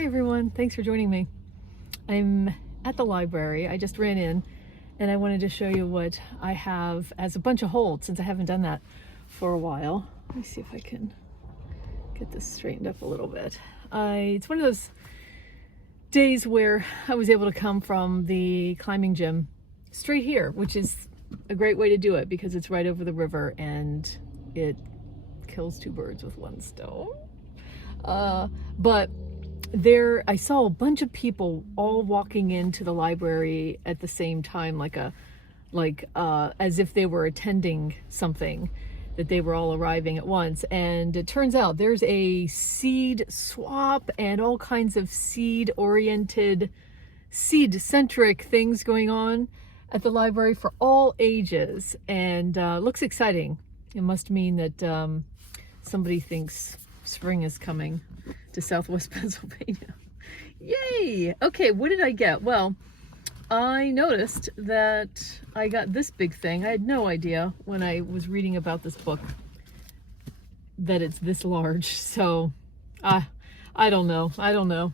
Hi everyone, thanks for joining me. I'm at the library. I just ran in and I wanted to show you what I have as a bunch of holds since I haven't done that for a while. Let me see if I can get this straightened up a little bit. It's one of those days where I was able to come from the climbing gym straight here, which is a great way to do it because it's right over the river and it kills two birds with one stone. But there I saw a bunch of people all walking into the library at the same time, as if they were attending something, that they were all arriving at once. And it turns out there's a seed swap and all kinds of seed-oriented, seed-centric things going on at the library for all ages, and looks exciting. It must mean that somebody thinks spring is coming to Southwest Pennsylvania. Yay! Okay, what did I get? Well, I noticed that I got this big thing. I had no idea when I was reading about this book that it's this large. So I don't know.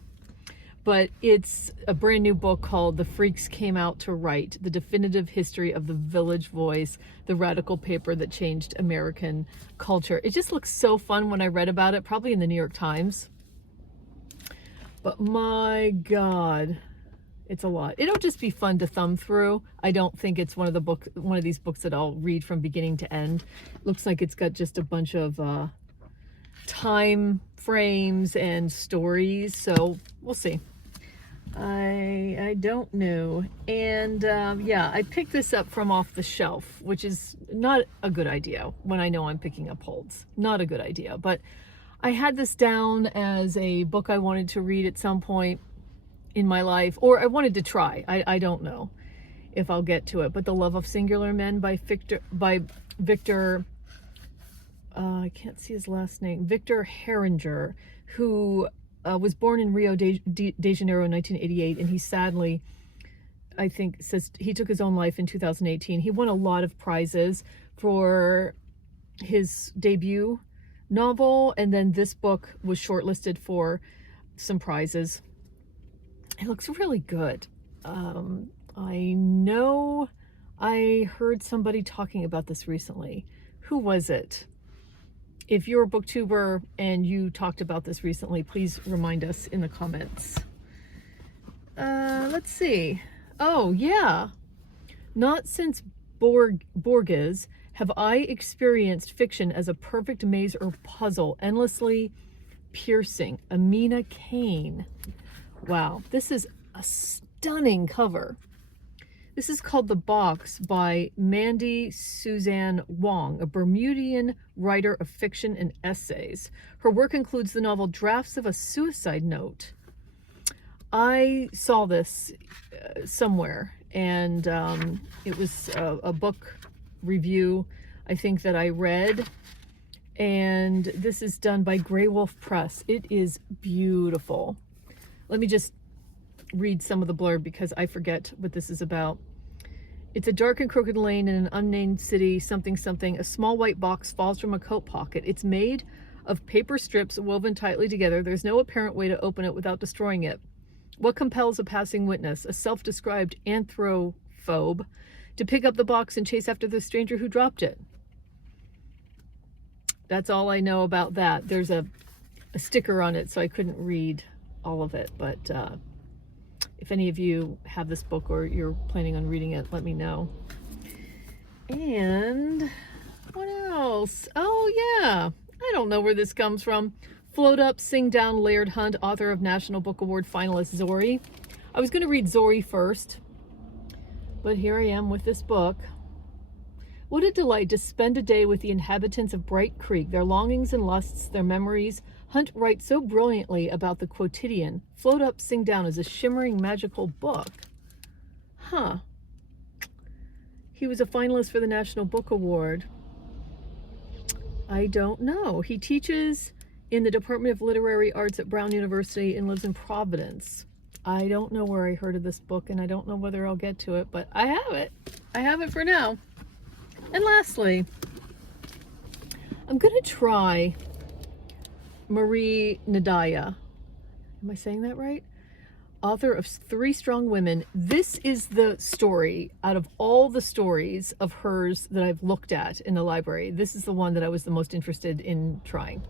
But it's a brand new book called The Freaks Came Out to Write, The Definitive History of the Village Voice, the Radical Paper That Changed American Culture. It just looks so fun when I read about it, probably in the New York Times. But my God, it's a lot. It'll just be fun to thumb through. I don't think it's one of these books that I'll read from beginning to end. It looks like it's got just a bunch of time frames and stories, so we'll see. I don't know. And yeah, I picked this up from off the shelf, which is not a good idea when I know I'm picking up holds. Not a good idea. But I had this down as a book I wanted to read at some point in my life, or I wanted to try. I don't know if I'll get to it. But The Love of Singular Men by Victor, I can't see his last name, Victor Heringer, who was born in Rio de Janeiro in 1988, and he sadly, I think, says he took his own life in 2018. He won a lot of prizes for his debut novel, and then this book was shortlisted for some prizes. It looks really good. I know I heard somebody talking about this recently. Who was it? If you're a booktuber and you talked about this recently, please remind us in the comments. Let's see. Oh, yeah. Not since Borges have I experienced fiction as a perfect maze or puzzle, endlessly piercing. Amina Kane. Wow, this is a stunning cover. This is called The Box by Mandy Suzanne Wong, a Bermudian writer of fiction and essays. Her work includes the novel Drafts of a Suicide Note. I saw this somewhere, and it was a book review, I think, that I read. And this is done by Grey Wolf Press. It is beautiful. Let me just read some of the blurb because I forget what this is about. It's a dark and crooked lane in an unnamed city, something. A small white box falls from a coat pocket. It's made of paper strips woven tightly together. There's no apparent way to open it without destroying it. What compels a passing witness, a self-described anthropophobe, to pick up the box and chase after the stranger who dropped it? That's all I know about that. There's a sticker on it, so I couldn't read all of it, but if any of you have this book or you're planning on reading it, let me know. And what else? Oh yeah, I don't know where this comes from. Float Up, Sing Down, Laird Hunt, author of National Book Award finalist Zori. I was going to read Zori first, but here I am with this book. What a delight to spend a day with the inhabitants of Bright Creek, their longings and lusts, their memories. Hunt writes so brilliantly about the quotidian. Float Up, Sing Down is a shimmering, magical book. Huh. He was a finalist for the National Book Award. I don't know. He teaches in the Department of Literary Arts at Brown University and lives in Providence. I don't know where I heard of this book, and I don't know whether I'll get to it, but I have it. I have it for now. And lastly, I'm going to try Marie Ndiaye. Am I saying that right? Author of Three Strong Women. This is the story out of all the stories of hers that I've looked at in the library. This is the one that I was the most interested in trying.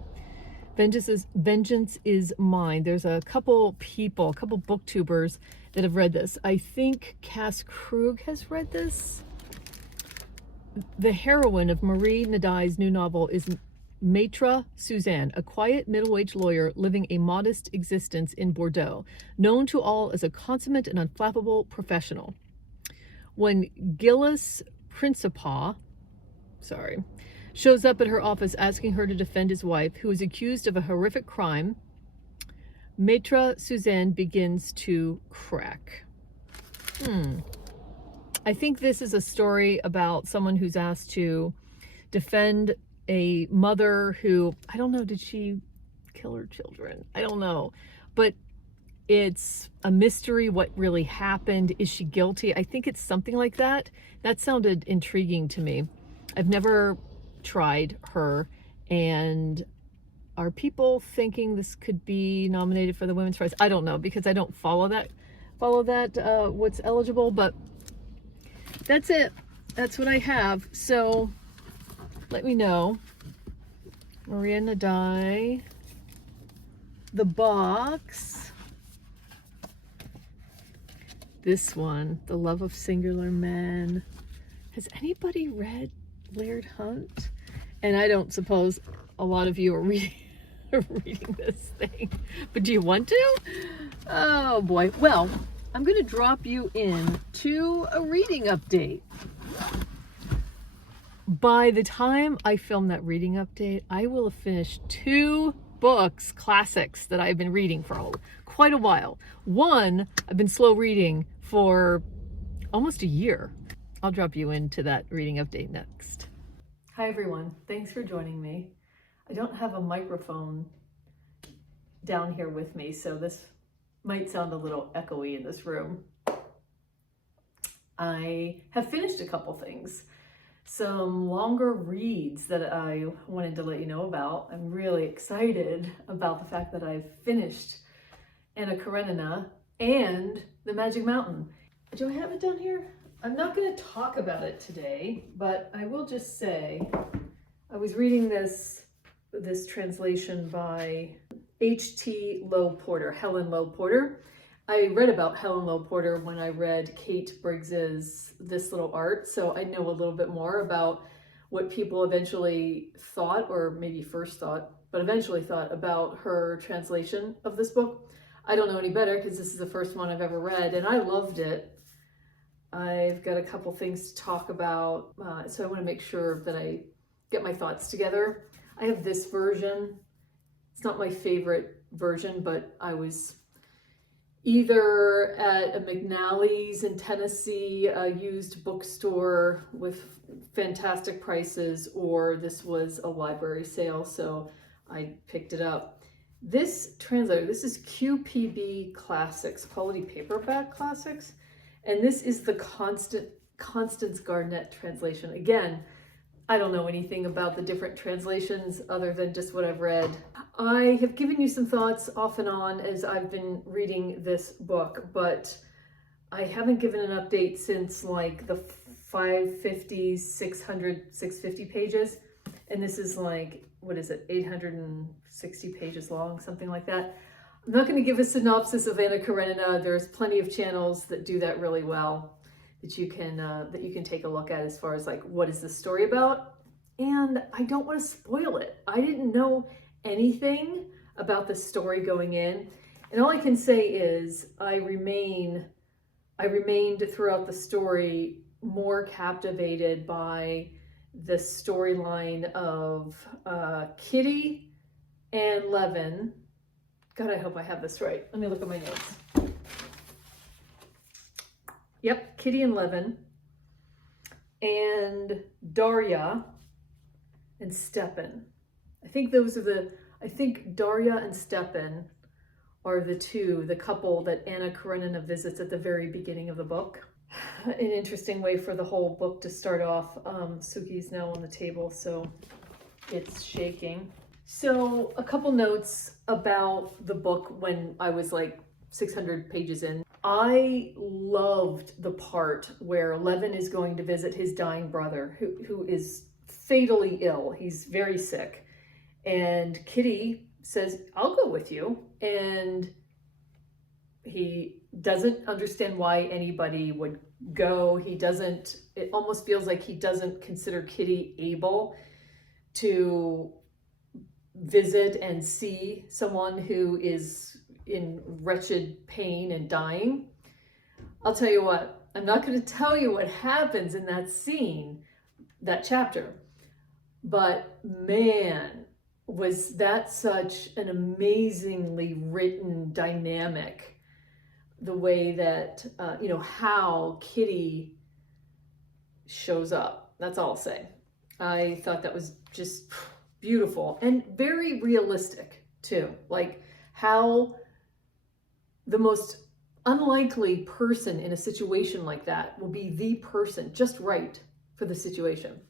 Vengeance is Mine. There's a couple booktubers that have read this. I think Cass Krug has read this. The heroine of Marie Ndiaye's new novel is Maître Suzanne, a quiet middle-aged lawyer living a modest existence in Bordeaux, known to all as a consummate and unflappable professional. When Gilles Principal, shows up at her office asking her to defend his wife, who is accused of a horrific crime, Maître Suzanne begins to crack. I think this is a story about someone who's asked to defend a mother who, I don't know, did she kill her children? I don't know. But it's a mystery what really happened. Is she guilty? I think it's something like that. That sounded intriguing to me. I've never tried her, and are people thinking this could be nominated for the Women's Prize? I don't know, because I don't follow that what's eligible, but that's it. That's what I have. So let me know. Marie Ndiaye, the box, this one, The Love of Singular Men. Has anybody read Laird Hunt? And I don't suppose a lot of you are reading this thing, but do you want to? Oh boy. Well, I'm going to drop you in to a reading update. By the time I film that reading update, I will have finished 2 books, classics, that I've been reading for quite a while. One, I've been slow reading for almost a year. I'll drop you into that reading update next. Hi everyone, thanks for joining me. I don't have a microphone down here with me, so this might sound a little echoey in this room. I have finished a couple things. Some longer reads that I wanted to let you know about. I'm really excited about the fact that I've finished Anna Karenina and The Magic Mountain. Do I have it down here? I'm not going to talk about it today, but I will just say I was reading this translation by H.T. Lowe Porter, Helen Lowe Porter. I read about Helen Lowe Porter when I read Kate Briggs's This Little Art, so I know a little bit more about what people eventually thought, or maybe first thought, but eventually thought about her translation of this book. I don't know any better because this is the first one I've ever read, and I loved it. I've got a couple things to talk about, so I want to make sure that I get my thoughts together. I have this version. It's not my favorite version, but I was either at a McNally's in Tennessee, a used bookstore with fantastic prices, or this was a library sale, so I picked it up. This translator, this is QPB Classics, Quality Paperback Classics, and this is the Constance Garnett translation. Again, I don't know anything about the different translations other than just what I've read. I have given you some thoughts off and on as I've been reading this book, but I haven't given an update since like the 550, 600, 650 pages. And this is like, what is it, 860 pages long, something like that. I'm not going to give a synopsis of Anna Karenina. There's plenty of channels that do that really well that you can take a look at as far as like, what is the story about? And I don't want to spoil it. I didn't know anything about the story going in. And all I can say is I remained throughout the story more captivated by the storyline of Kitty and Levin. God, I hope I have this right. Let me look at my notes. Yep, Kitty and Levin, and Darya and Stepan. I think Darya and Stepan are the couple that Anna Karenina visits at the very beginning of the book. An interesting way for the whole book to start off. Suki's now on the table, so it's shaking. So a couple notes about the book when I was like 600 pages in. I loved the part where Levin is going to visit his dying brother who is fatally ill. He's very sick. And Kitty says, I'll go with you. And he doesn't understand why anybody would go. It almost feels like he doesn't consider Kitty able to visit and see someone who is in wretched pain and dying. I'll tell you what, I'm not going to tell you what happens in that scene, that chapter, but man, was that such an amazingly written dynamic, the way that, how Kitty shows up. That's all I'll say. I thought that was just beautiful and very realistic too. Like how the most unlikely person in a situation like that will be the person just right for the situation.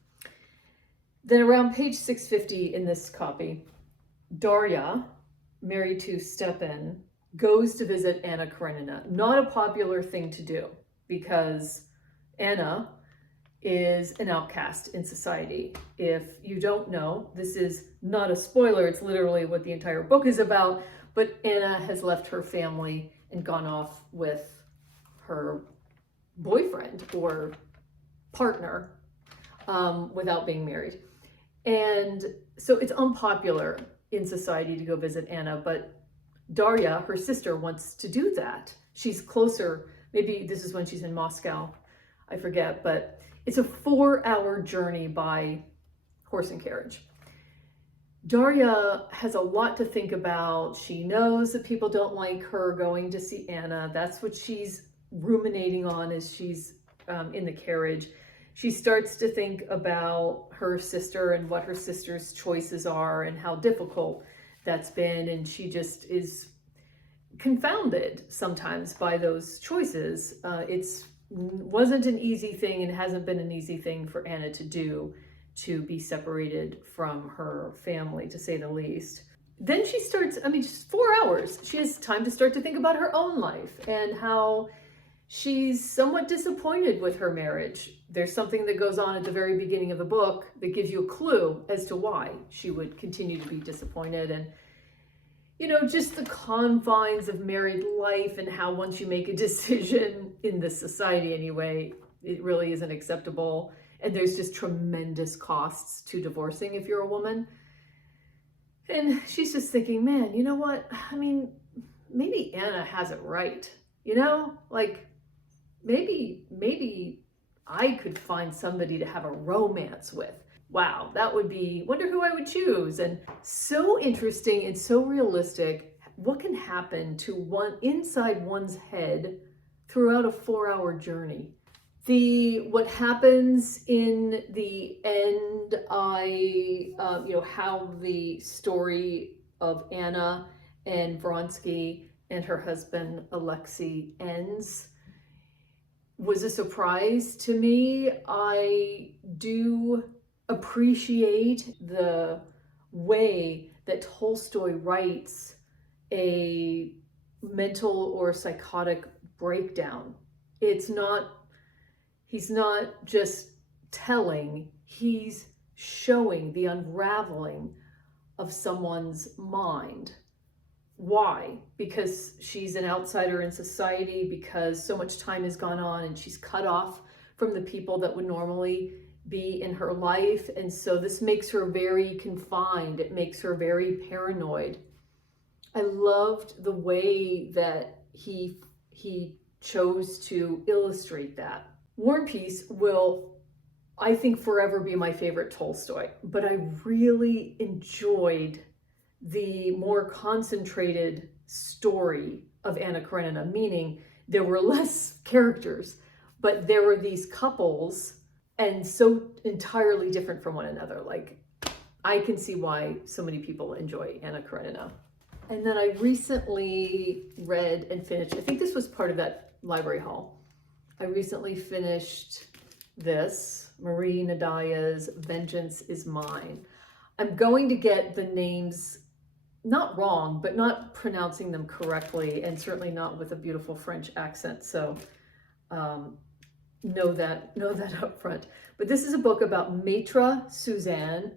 Then around page 650 in this copy, Darya, married to Stepan, goes to visit Anna Karenina. Not a popular thing to do because Anna is an outcast in society. If you don't know, this is not a spoiler, it's literally what the entire book is about, but Anna has left her family and gone off with her boyfriend or partner without being married. And so it's unpopular in society to go visit Anna, but Darya, her sister, wants to do that. She's closer, maybe this is when she's in Moscow, I forget, but it's a 4-hour journey by horse and carriage. Darya has a lot to think about. She knows that people don't like her going to see Anna. That's what she's ruminating on as she's in the carriage. She starts to think about her sister and what her sister's choices are and how difficult that's been. And she just is confounded sometimes by those choices. It's wasn't an easy thing and hasn't been an easy thing for Anna to do, to be separated from her family, to say the least. Then she starts, just 4 hours. She has time to start to think about her own life and how she's somewhat disappointed with her marriage. There's something that goes on at the very beginning of the book that gives you a clue as to why she would continue to be disappointed. And just the confines of married life and how once you make a decision in this society anyway, it really isn't acceptable. And there's just tremendous costs to divorcing if you're a woman. And she's just thinking, man, you know what? Maybe Anna has it right. Maybe I could find somebody to have a romance with. Wow, that would be, wonder who I would choose. And so interesting and so realistic. What can happen to one inside one's head throughout a 4-hour journey? What happens in the end, how the story of Anna and Vronsky and her husband Alexei ends was a surprise to me. I do appreciate the way that Tolstoy writes a mental or psychotic breakdown. He's not just telling, he's showing the unraveling of someone's mind. Why? Because she's an outsider in society, because so much time has gone on and she's cut off from the people that would normally be in her life. And so this makes her very confined. It makes her very paranoid. I loved the way that he chose to illustrate that. War and Peace will, I think, forever be my favorite Tolstoy, but I really enjoyed the more concentrated story of Anna Karenina, meaning there were less characters, but there were these couples and so entirely different from one another. Like, I can see why so many people enjoy Anna Karenina. And then I recently read and finished, I think this was part of that library haul. I recently finished this, Marie Ndiaye's Vengeance is Mine. I'm going to get the names not wrong, but not pronouncing them correctly, and certainly not with a beautiful French accent. So know that up front. But this is a book about Maître Suzanne.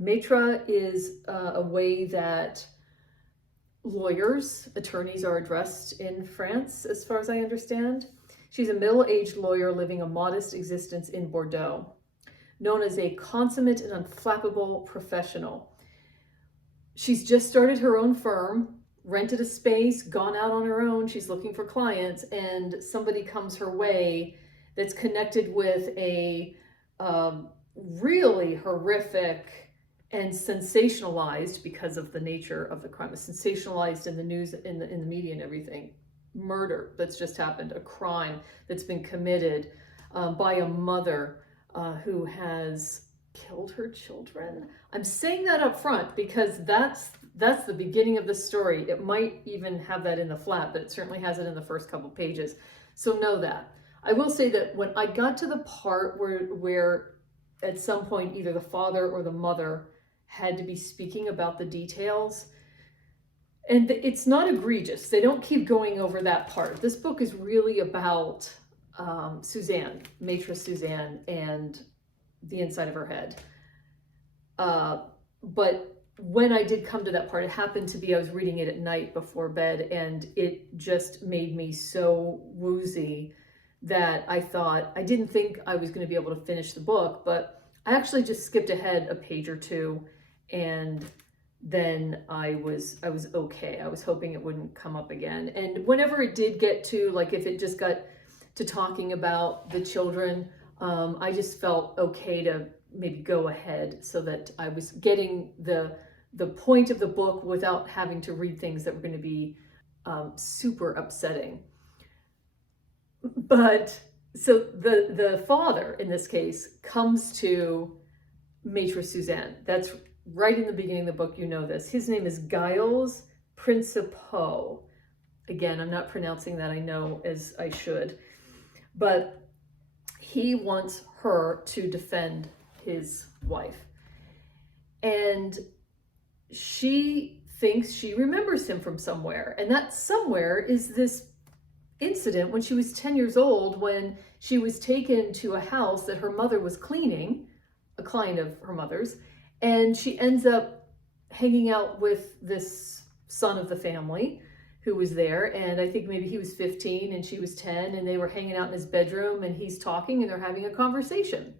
Maître is a way that attorneys are addressed in France, as far as I understand. She's a middle-aged lawyer living a modest existence in Bordeaux, known as a consummate and unflappable professional. She's just started her own firm, rented a space, gone out on her own. She's looking for clients, and somebody comes her way that's connected with a really horrific and sensationalized, because of the nature of the crime, sensationalized in the news, in the media and everything, murder that's just happened, a crime that's been committed by a mother who has killed her children. I'm saying that up front because that's the beginning of the story. It might even have that in the flat, but it certainly has it in the first couple pages. So know that. I will say that when I got to the part where at some point either the father or the mother had to be speaking about the details, and it's not egregious. They don't keep going over that part. This book is really about Suzanne, Maître Suzanne, and the inside of her head. But when I did come to that part, it happened to be I was reading it at night before bed, and it just made me so woozy that I thought, I didn't think I was going to be able to finish the book, but I actually just skipped ahead a page or two, and then I was okay. I was hoping it wouldn't come up again. And whenever it did get to, like, if it just got to talking about the children, I just felt okay to maybe go ahead so that I was getting the point of the book without having to read things that were going to be super upsetting. But so the father in this case comes to Maître Suzanne. That's right in the beginning of the book. You know this. His name is Giles Principaux. Again, I'm not pronouncing that, I know, as I should. But he wants her to defend his wife. And she thinks she remembers him from somewhere. And that somewhere is this incident when she was 10 years old, when she was taken to a house that her mother was cleaning, a client of her mother's, and she ends up hanging out with this son of the family who was there. And I think maybe he was 15 and she was 10, and they were hanging out in his bedroom, and he's talking and they're having a conversation.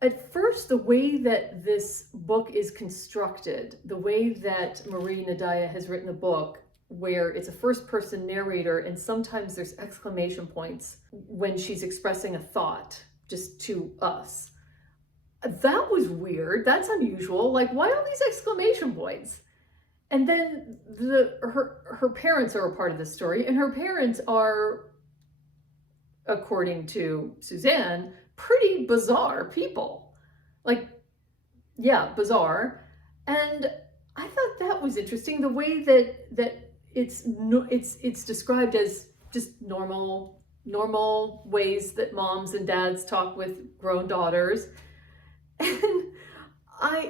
At first, the way that this book is constructed, the way that Marie Ndiaye has written the book, where it's a first-person narrator and sometimes there's exclamation points when she's expressing a thought just to us. That was weird. That's unusual. Like, why all these exclamation points? And then her parents are a part of this story, and her parents are, according to Suzanne, pretty bizarre people. Like, yeah, bizarre. And I thought that was interesting, the way that it's described as just normal ways that moms and dads talk with grown daughters.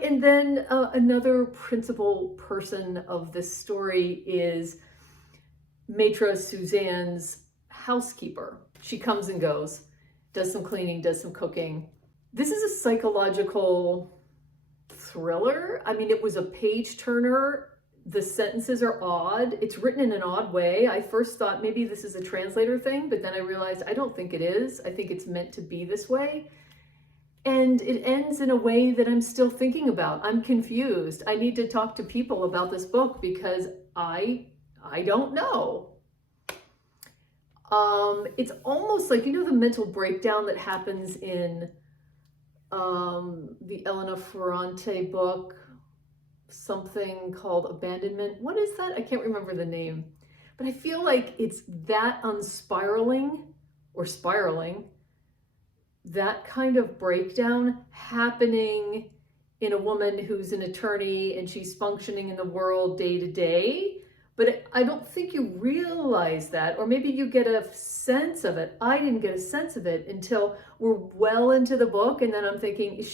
And then another principal person of this story is Maître Suzanne's housekeeper. She comes and goes, does some cleaning, does some cooking. This is a psychological thriller. I mean, it was a page turner. The sentences are odd. It's written in an odd way. I first thought maybe this is a translator thing, but then I realized I don't think it is. I think it's meant to be this way. And it ends in a way that I'm still thinking about. I'm confused. I need to talk to people about this book because I don't know. It's almost like, you know, the mental breakdown that happens in the Elena Ferrante book, something called Abandonment. What is that? I can't remember the name. But I feel like it's that unspiraling or spiraling, that kind of breakdown happening in a woman who's an attorney and she's functioning in the world day to day. But I don't think you realize that, or maybe you get a sense of it. I didn't get a sense of it until we're well into the book, and then I'm thinking,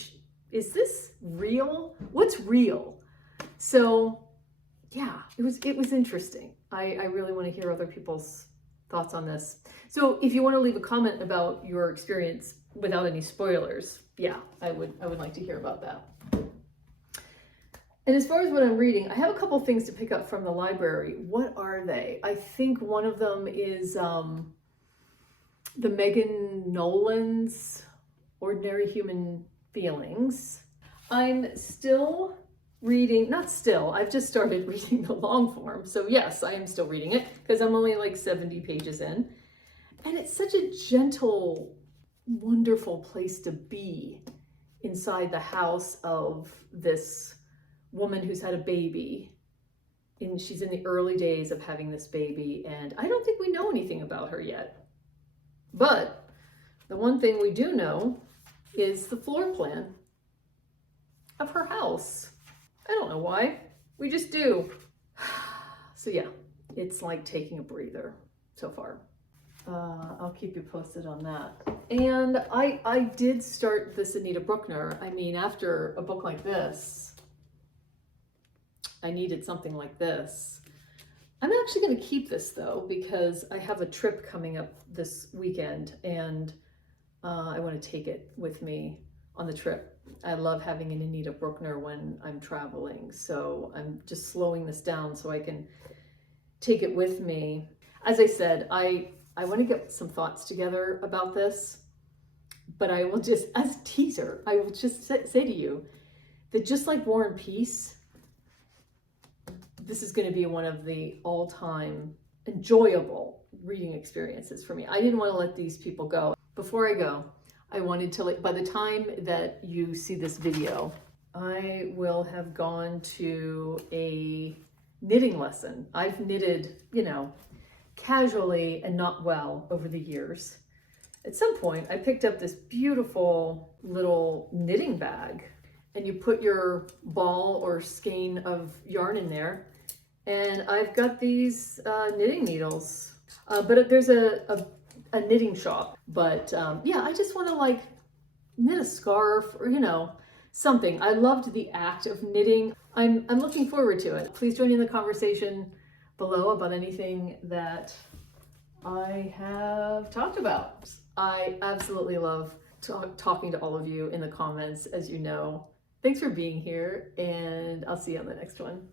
is this real? What's real? So yeah, it was interesting. I really want to hear other people's thoughts on this. So if you want to leave a comment about your experience without any spoilers, yeah, I would like to hear about that. And as far as what I'm reading, I have a couple things to pick up from the library. What are they? I think one of them is the Megan Nolan's Ordinary Human Feelings. I'm still reading, not still, I've just started reading the long form. So yes, I am still reading it because I'm only like 70 pages in. And it's such a gentle, wonderful place to be inside the house of this woman who's had a baby. And she's in the early days of having this baby. And I don't think we know anything about her yet. But the one thing we do know is the floor plan of her house. I don't know why, we just do. So yeah, it's like taking a breather so far. I'll keep you posted on that. And I did start this Anita Brookner. I mean, after a book like this, I needed something like this. I'm actually going to keep this though, because I have a trip coming up this weekend and I want to take it with me on the trip. I love having an Anita Brookner when I'm traveling, so I'm just slowing this down so I can take it with me. As I said, I want to get some thoughts together about this, but I will just, as a teaser, I will just say to you that just like War and Peace, this is going to be one of the all-time enjoyable reading experiences for me. I didn't want to let these people go. Before I go, I wanted to, by the time that you see this video, I will have gone to a knitting lesson. I've knitted, you know, casually and not well over the years. At some point, I picked up this beautiful little knitting bag, and you put your ball or skein of yarn in there, and I've got these knitting needles. But there's a knitting shop, but yeah, I just want to like knit a scarf or, you know, something. I loved the act of knitting. I'm looking forward to it. Please join in the conversation below about anything that I have talked about. I absolutely love talking to all of you in the comments, as you know. Thanks for being here, and I'll see you on the next one.